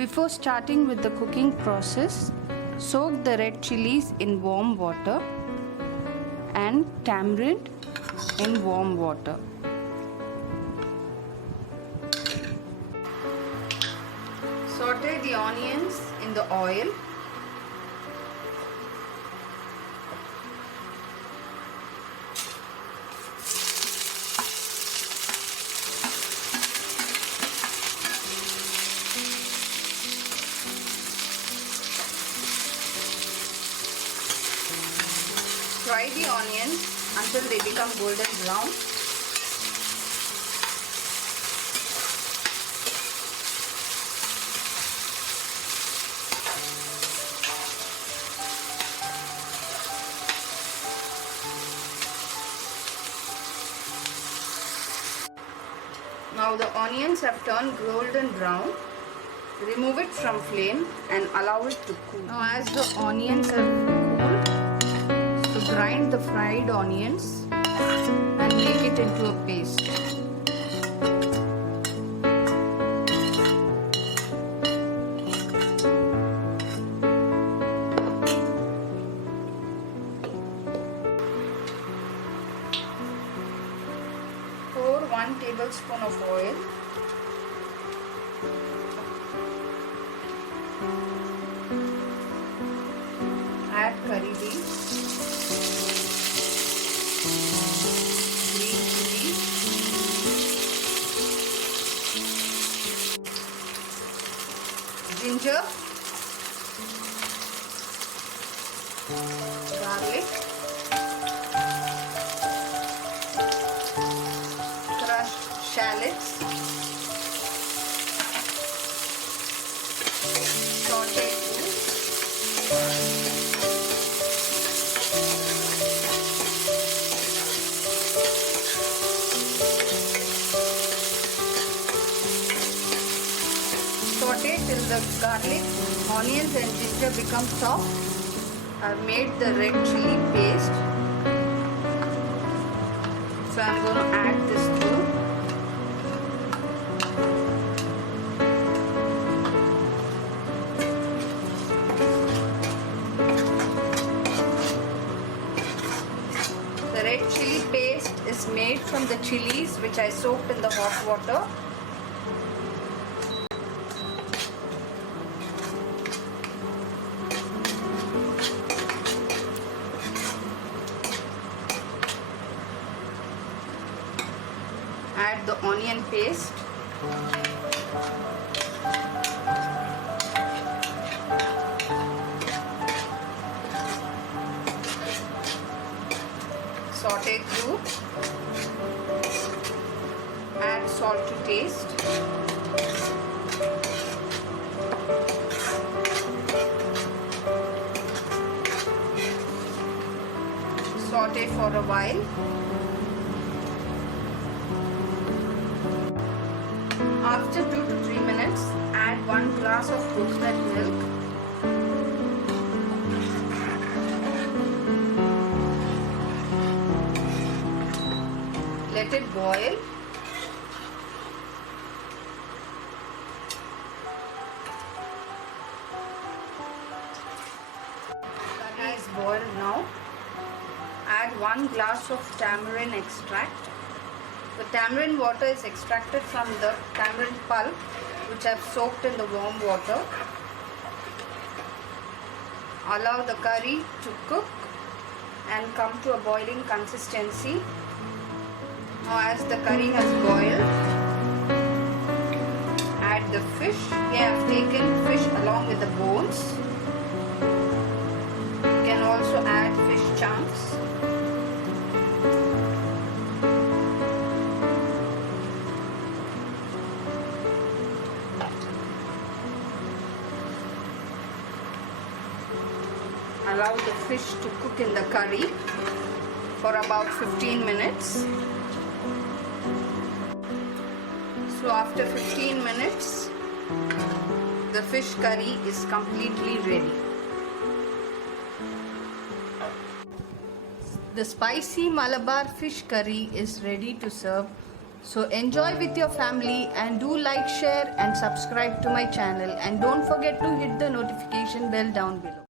Before starting with the cooking process, soak the red chilies in warm water and tamarind in warm water. Saute the onions in the oil. Fry the onions until they become golden brown. Now the onions have turned golden brown. Remove it from flame and allow it to cool. Now as the onions have cooled, so grind the fried onions and make it into a paste. Pour 1 tablespoon of oil. Add curry leaves, green chili, ginger, garlic, crushed shallots, sauteed fruit, saute till the garlic, onions and ginger become soft. I've made the red chili paste. So I'm going to add this through. The red chili paste is made from the chilies which I soaked in the hot water. Add the onion paste. Saute through. Add salt to taste. Saute for a while. After 2 to 3 minutes, add 1 glass of coconut milk. Let it boil. Curry is boiled now. Add 1 glass of tamarind extract. The tamarind water is extracted from the tamarind pulp which I have soaked in the warm water. Allow the curry to cook and come to a boiling consistency. Now as the curry has boiled, add the fish. Here I have taken fish along with the bones. You can also add fish chunks. Allow the fish to cook in the curry for about 15 minutes. So after 15 minutes, the fish curry is completely ready. The spicy Malabar fish curry is ready to serve So enjoy with your family and do like, share and subscribe to my channel, and don't forget to hit the notification bell down below.